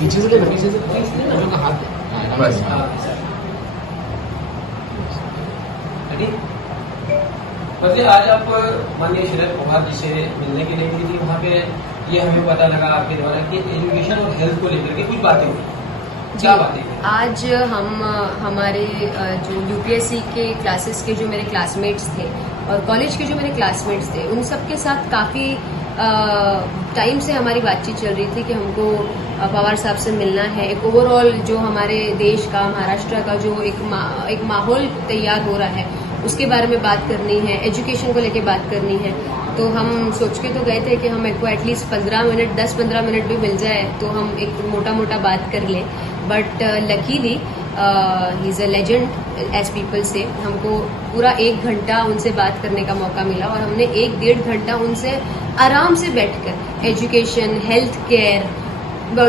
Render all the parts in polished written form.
पीछे से प्लीज ना हाथ बस। वैसे आज आप माननीय शरद पवार जी से मिलने के लिए गई थी, वहाँ पे ये हमें पता लगा आपके द्वारा कि एजुकेशन और हेल्थ को लेकर के कुछ बातें हुई। क्या बातें हुई? आज हम हमारे जो यूपीएससी के क्लासेस के जो मेरे क्लासमेट्स थे और कॉलेज के जो मेरे क्लासमेट्स थे, उन सबके साथ काफ़ी टाइम से हमारी बातचीत चल रही थी कि हमको पवार साहब से मिलना है। एक ओवरऑल जो हमारे देश का, महाराष्ट्र का जो एक माहौल तैयार हो रहा है, उसके बारे में बात करनी है, एजुकेशन को लेके बात करनी है। तो हम सोच के तो गए थे कि हम एक को एटलीस्ट 10-15 मिनट भी मिल जाए तो हम एक मोटा मोटा बात कर लें। But luckily he is a legend as people से, हमको पूरा 1 घंटा उनसे बात करने का मौका मिला और हमने 1-1.5 घंटा उनसे आराम से बैठकर एजुकेशन, हेल्थ केयर,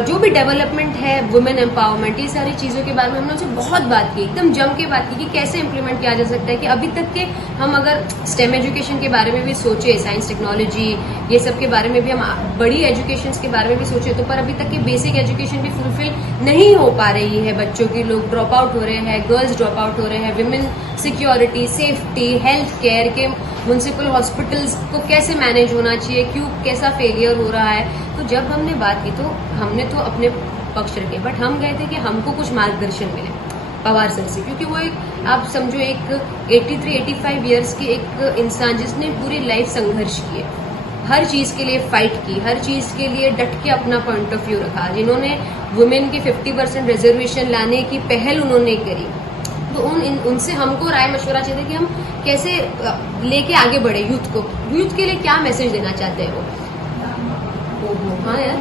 जो भी डेवलपमेंट है, वुमेन एम्पावरमेंट, ये सारी चीज़ों के बारे में हमने उनसे बहुत बात की, एकदम जम के बात की कि कैसे इम्प्लीमेंट किया जा सकता है। कि अभी तक के हम अगर स्टेम एजुकेशन के बारे में भी सोचे, साइंस टेक्नोलॉजी ये सब के बारे में भी हम बड़ी एजुकेशन के बारे में भी सोचे, तो पर अभी तक के बेसिक एजुकेशन भी फुलफिल नहीं हो पा रही है बच्चों की। लोग ड्रॉप आउट हो रहे हैं, गर्ल्स ड्रॉप आउट हो रहे हैं, women security, safety, health care के म्यूनिसिपल हॉस्पिटल्स को कैसे मैनेज होना चाहिए, क्यों कैसा फेलियर हो रहा है। तो जब हमने बात की तो हमने तो अपने पक्ष रखे, बट हम गए थे कि हमको कुछ मार्गदर्शन मिले पवार सर से, क्योंकि वो एक आप समझो एक 83-85 ईयर्स के एक इंसान जिसने पूरी लाइफ संघर्ष किए, हर चीज के लिए फाइट की, हर चीज के लिए डट के अपना पॉइंट ऑफ व्यू रखा, जिन्होंने वुमेन की 50% रिजर्वेशन लाने की पहल उन्होंने करी। तो उनसे हमको राय मशवरा चाहिए कि हम कैसे लेके आगे बढ़े यूथ के लिए क्या मैसेज देना चाहते हैं वो। हाँ यार,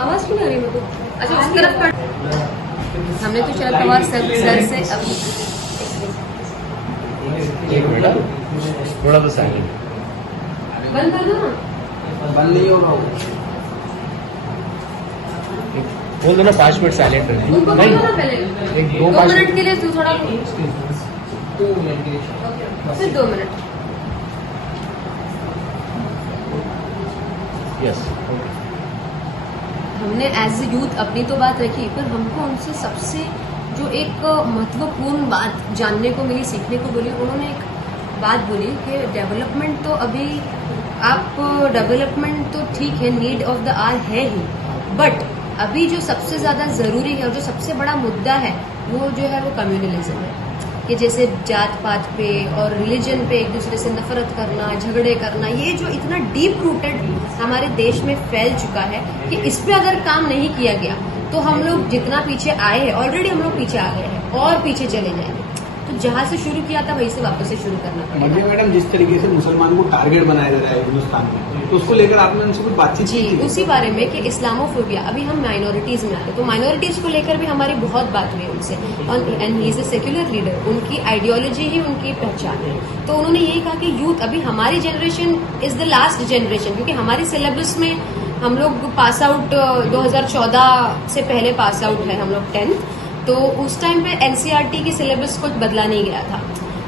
आवाज क्यों नहीं आ रही मेरे को? अच्छा, उस तरफ पर हमने तो शरद पवार सर से एक मिनट थोड़ा सा साइलेंट बंद कर दो ना, बंद नहीं होगा वो। बोल दो ना 5 मिनट साइलेंट रहे। उनको नहीं, बोलो ना पहले एक 2 मिनट के लिए तू थोड़ा 2 मिनट के लिए सिर्फ 2 मिनट। यस हमने एज ए यूथ अपनी तो बात रखी, पर हमको उनसे सबसे जो एक महत्वपूर्ण बात जानने को मिली, सीखने को मिली, उन्होंने एक बात बोली कि डेवलपमेंट तो अभी आप डेवलपमेंट तो ठीक है, नीड ऑफ द आवर है ही, बट अभी जो सबसे ज्यादा जरूरी है और जो सबसे बड़ा मुद्दा है वो जो है वो कम्युनलिज्म है। कि जैसे जात पात पे और रिलीजन पे एक दूसरे से नफरत करना, झगड़े करना, ये जो इतना डीप रूटेड हमारे देश में फैल चुका है कि इस पे अगर काम नहीं किया गया तो हम लोग जितना पीछे आए हैं, ऑलरेडी हम लोग पीछे आ गए हैं और पीछे चले जाएंगे। तो जहां से शुरू किया था वहीं से वापस से शुरू करना पड़ेगा। मंजू मैडम, जिस तरीके से मुसलमान को टारगेट बनाया जा रहा है हिंदुस्तान में, तो उसको लेकर आपने उनसे कुछ बातचीत जी, की? उसी बारे में कि इस्लामोफोबिया, अभी हम माइनॉरिटीज में आते, तो माइनॉरिटीज को लेकर भी हमारी बहुत बात हुई उनसे। And he is a secular leader, उनकी आइडियोलॉजी ही उनकी पहचान है। तो उन्होंने यही कहा कि यूथ, अभी हमारी generation is the last generation, क्योंकि हमारी सिलेबस में हम लोग पास आउट 2014 से पहले पास आउट है हम लोग 10th, तो उस टाइम पे एनसीईआरटी की सिलेबस कुछ बदला नहीं गया था।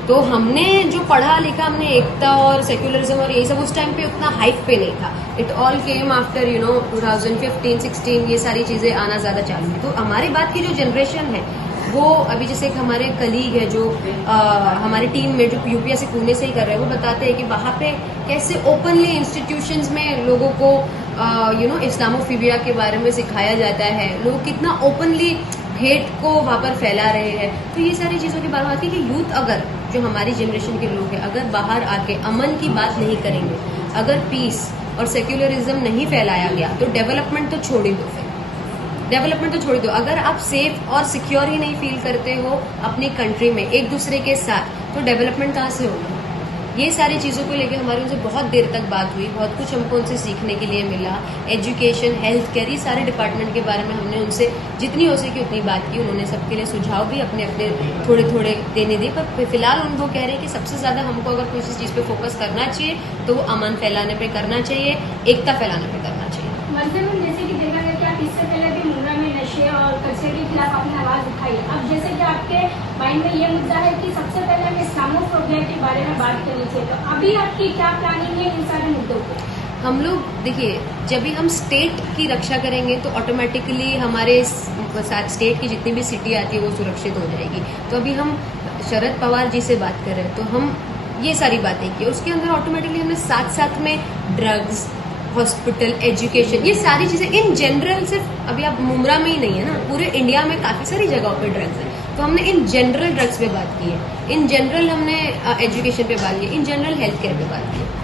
तो हमने जो पढ़ा लिखा, हमने एकता और सेक्युलरिज्म और ये सब उस टाइम पे उतना हाइप पे नहीं था। इट ऑल केम आफ्टर 2015-16 ये सारी चीजें आना ज्यादा चालू हुई। तो हमारी बात की जो जनरेशन है वो अभी, जैसे एक हमारे कलीग है जो हमारी टीम में जो यूपीएससी पुणे से ही कर रहे हैं, वो बताते हैं कि वहां पे कैसे ओपनली इंस्टीट्यूशंस में लोगों को इस्लामोफोबिया के बारे में सिखाया जाता है, लोग कितना ओपनली हेट को वहां पर फैला रहे हैं। तो ये सारी चीजों के बारे में आती है कि यूथ, अगर जो हमारी जनरेशन के लोग हैं, अगर बाहर आके अमन की बात नहीं करेंगे, अगर पीस और सेक्युलरिज्म नहीं फैलाया गया, तो डेवलपमेंट तो छोड़ ही दो। फिर डेवलपमेंट तो छोड़ दो, अगर आप सेफ और सिक्योर ही नहीं फील करते हो अपनी कंट्री में एक दूसरे के साथ, तो डेवलपमेंट कहाँ से होगा? ये सारी चीज़ों को लेकर हमारी उनसे बहुत देर तक बात हुई, बहुत कुछ हमको उनसे सीखने के लिए मिला। एजुकेशन, हेल्थ केयर, ये सारे डिपार्टमेंट के बारे में हमने उनसे जितनी हो सके उतनी बात की। उन्होंने सबके लिए सुझाव भी अपने अपने थोड़े थोड़े देने दिए, पर फिलहाल उनको कह रहे हैं कि सबसे ज़्यादा हमको अगर किसी चीज़ पे फोकस करना चाहिए तो वो अमन फैलाने पे करना चाहिए, एकता फैलाने पे करना चाहिए। जैसे कि देखा गया कि आप इससे पहले भी मुंद्रा में नशे और कचरे के खिलाफ आपने आवाज उठाई, अब जैसे कि आपके माइंड में ये मुद्दा है कि सबसे पहले हमें इस्लामोफोबिया के बारे में बात करनी चाहिए, तो अभी आपकी क्या प्लानिंग है इन सारे मुद्दों पे? हम लोग देखिए, जब भी हम स्टेट की रक्षा करेंगे तो ऑटोमेटिकली हमारे साथ स्टेट की जितनी भी सिटी आती है वो सुरक्षित हो जाएगी। तो अभी हम शरद पवार जी से बात कर रहे हैं तो हम ये सारी बातें की, उसके अंदर ऑटोमेटिकली हमने साथ साथ में ड्रग्स, हॉस्पिटल, एजुकेशन, ये सारी चीजें इन जनरल, सिर्फ अभी आप मुमरा में ही नहीं है ना, पूरे इंडिया में काफी सारी जगहों पे ड्रग्स है, तो हमने इन जनरल ड्रग्स पे बात की है, इन जनरल हमने एजुकेशन पे बात की, इन जनरल हेल्थ केयर पे बात की है।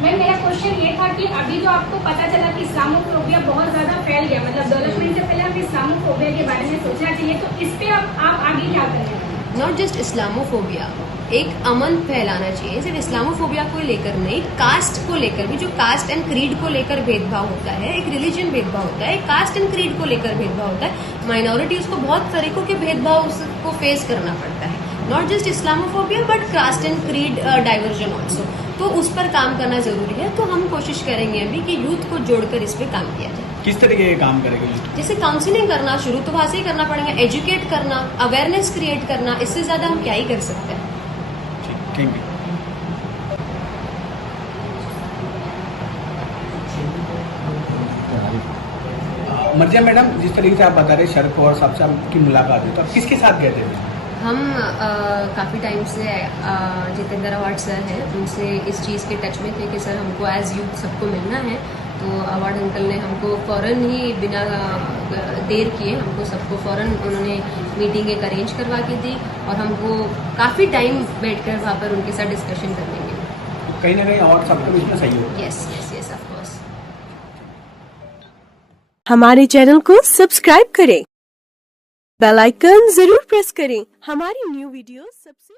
मैम मेरा क्वेश्चन ये था कि अभी जो आपको पता चला कि इस्लामोफोबिया बहुत ज्यादा फैल गया, मतलब डेवलपमेंट से पहले हमें इस्लामोफोबिया के बारे में सोचना चाहिए, तो इस पे आप आगे क्या करेंगे? नॉट जस्ट इस्लामोफोबिया, एक अमन फैलाना चाहिए, सिर्फ इस्लामोफोबिया को लेकर नहीं, कास्ट को लेकर भी, जो कास्ट एंड क्रीड को लेकर भेदभाव होता है, एक रिलीजन भेदभाव होता है, एक कास्ट एंड क्रीड को लेकर भेदभाव होता है, माइनॉरिटीज को बहुत तरीकों के भेदभाव को फेस करना पड़ता है, not just Islamophobia but caste and creed diversion also, तो उस पर काम करना जरूरी है। तो हम कोशिश करेंगे अभी कि यूथ को जोड़कर इस पे काम किया जाए। किस तरीके के काम करेंगे? जैसे काउंसलिंग करना, शुरू तो वहां से ही करना पड़ेगा, एजुकेट करना, अवेयरनेस क्रिएट करना, इससे ज्यादा हम क्या ही कर सकते हैं। Thank you. मर्जिया मैडम, जिस तरीके से आप बता रहे शरद पवार साहब से आपकी मुलाकात हुई, तो आप किसके साथ गए थे? हम काफ़ी टाइम से जितेंद्र अवार्ड सर हैं, उनसे इस चीज़ के टच में थे कि सर हमको एज यूथ सबको मिलना है, तो अवार्ड अंकल ने हमको फ़ौरन ही बिना देर किए हमको सबको फ़ौरन उन्होंने मीटिंग एक अरेंज करवा के दी और हमको काफ़ी टाइम बैठकर वहाँ पर उनके साथ डिस्कशन करने मिली। कहीं ना कहीं और सबका भी इसमें सही हो। Yes yes yes, of course. हमारे चैनल को सब्सक्राइब करें, बेल आइकन जरूर प्रेस करें हमारी न्यू वीडियो सबसे